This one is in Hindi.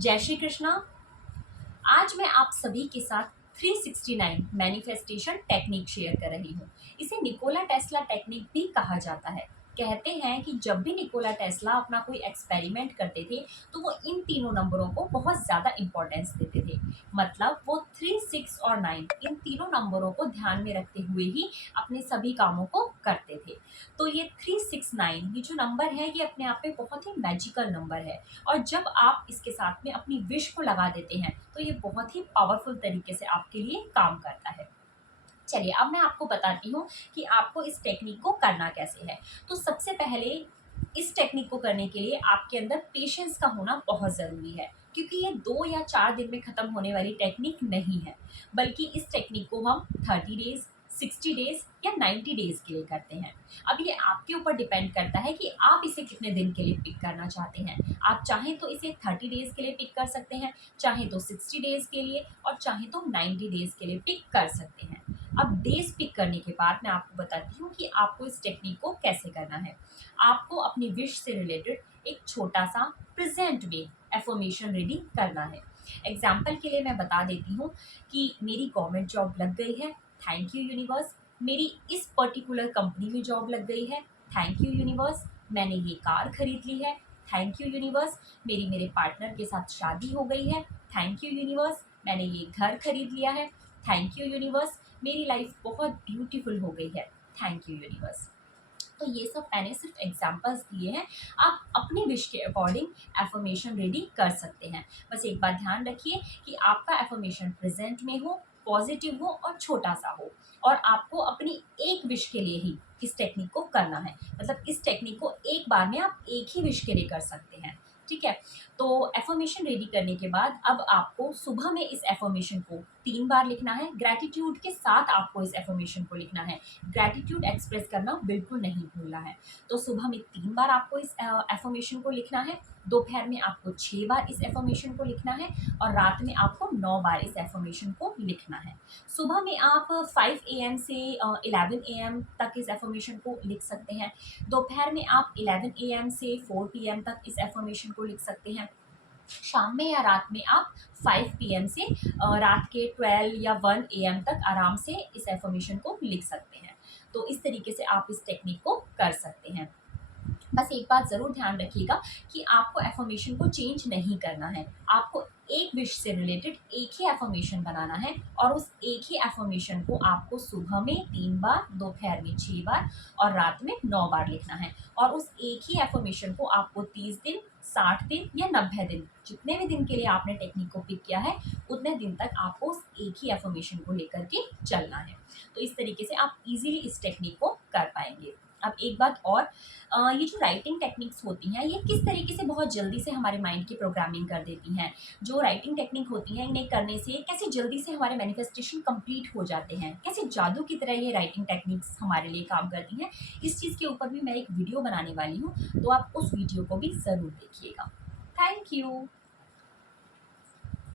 जय श्री कृष्णा। आज मैं आप सभी के साथ 369 मैनिफेस्टेशन टेक्निक शेयर कर रही हूँ। इसे निकोला टेस्ला टेक्निक भी कहा जाता है। कहते हैं कि जब भी निकोला टेस्ला अपना कोई एक्सपेरिमेंट करते थे तो वो इन तीनों नंबरों को बहुत ज़्यादा इंपॉर्टेंस देते थे। मतलब वो 3, 6 और 9 इन तीनों नंबरों को ध्यान में रखते हुए ही अपने सभी कामों को करते थे। तो ये 369 ये जो नंबर है ये अपने आप में बहुत ही मैजिकल नंबर है। और जब आप इसके साथ में अपनी विश को लगा देते हैं तो ये बहुत ही पावरफुल तरीके से आपके लिए काम करता है। चलिए अब मैं आपको बताती हूँ कि आपको इस टेक्निक को करना कैसे है। तो सबसे पहले इस टेक्निक को करने के लिए आपके अंदर पेशेंस का होना बहुत ज़रूरी है, क्योंकि ये 2 या 4 दिन में ख़त्म होने वाली टेक्निक नहीं है, बल्कि इस टेक्निक को हम 30 डेज़, 60 डेज़ या 90 डेज़ के लिए करते हैं। अब ये आपके ऊपर डिपेंड करता है कि आप इसे कितने दिन के लिए पिक करना चाहते हैं। आप चाहें तो इसे 30 डेज़ के लिए पिक कर सकते हैं, चाहें तो 60 डेज़ के लिए और चाहें तो 90 डेज़ के लिए पिक कर सकते हैं। अब डेज़ पिक करने के बाद मैं आपको बताती हूँ कि आपको इस टेक्निक को कैसे करना है। आपको अपनी विश से रिलेटेड एक छोटा-सा प्रेज़ेंट में अफ़र्मेशन रेडी करना है। एग्ज़ाम्पल के लिए मैं बता देती हूँ कि मेरी गवर्नमेंट जॉब लग गई है, थैंक यू यूनिवर्स। मेरी इस पर्टिकुलर कंपनी में जॉब लग गई है, थैंक यू यूनिवर्स। मैंने ये कार खरीद ली है, थैंक यू यूनिवर्स। मेरी मेरे पार्टनर के साथ शादी हो गई है, थैंक यू यूनिवर्स। मैंने ये घर खरीद लिया है, थैंक यू यूनिवर्स। मेरी लाइफ बहुत ब्यूटीफुल हो गई है, थैंक यू यूनिवर्स। तो ये सब मैंने सिर्फ एग्जांपल्स दिए हैं। आप अपनी विश के अकॉर्डिंग एफर्मेशन रेडी कर सकते हैं। बस एक बात ध्यान रखिए कि आपका एफर्मेशन प्रेजेंट में हो, पॉजिटिव हो और छोटा सा हो। और आपको अपनी एक विश के लिए ही इस टेक्निक को करना है। मतलब इस टेक्निक को एक बार में आप एक ही विश के लिए कर सकते हैं। ठीक है। तो एफर्मेशन रेडी करने के बाद अब आपको सुबह में इस एफर्मेशन को 3 बार लिखना है। ग्रैटिट्यूड के साथ आपको इस एफर्मेशन को लिखना है। ग्रैटिट्यूड एक्सप्रेस करना बिल्कुल नहीं भूलना है। तो सुबह में 3 बार आपको इस एफर्मेशन को लिखना है, दोपहर में आपको 6 बार इस एफर्मेशन को लिखना है और रात में आपको 9 बार इस एफर्मेशन को लिखना है। सुबह में आप 5 एएम से 11 एएम तक इस एफर्मेशन को लिख सकते हैं। दोपहर में आप 11 एएम से 4 पीएम तक इस एफर्मेशन को लिख सकते हैं। शाम में या रात में आप 5 पीएम से रात के 12 या 1 एएम तक आराम से इस एफर्मेशन को लिख सकते हैं। तो इस तरीके से आप इस टेक्निक को कर सकते हैं। बस एक बात ज़रूर ध्यान रखिएगा कि आपको एफर्मेशन को चेंज नहीं करना है। आपको एक विश से रिलेटेड एक ही एफर्मेशन बनाना है और उस एक ही एफर्मेशन को आपको सुबह में 3 बार, दोपहर में 6 बार और रात में 9 बार लिखना है। और उस एक ही एफर्मेशन को आपको 30 दिन, 60 दिन या 90 दिन, जितने भी दिन के लिए आपने टेक्निक को पिक किया है, उतने दिन तक आपको उस एक ही एफर्मेशन को लेकर के चलना है। तो इस तरीके से आप इज़िली इस टेक्निक को कर पाएँगे। अब एक बात और, ये जो राइटिंग टेक्निक्स होती हैं ये किस तरीके से बहुत जल्दी से हमारे माइंड की प्रोग्रामिंग कर देती हैं। जो राइटिंग टेक्निक होती हैं इन्हें करने से कैसे जल्दी से हमारे मैनिफेस्टेशन कंप्लीट हो जाते हैं, कैसे जादू की तरह ये राइटिंग टेक्निक्स हमारे लिए काम करती हैं, इस चीज़ के ऊपर भी मैं एक वीडियो बनाने वाली हूँ। तो आप उस वीडियो को भी ज़रूर देखिएगा। Thank you.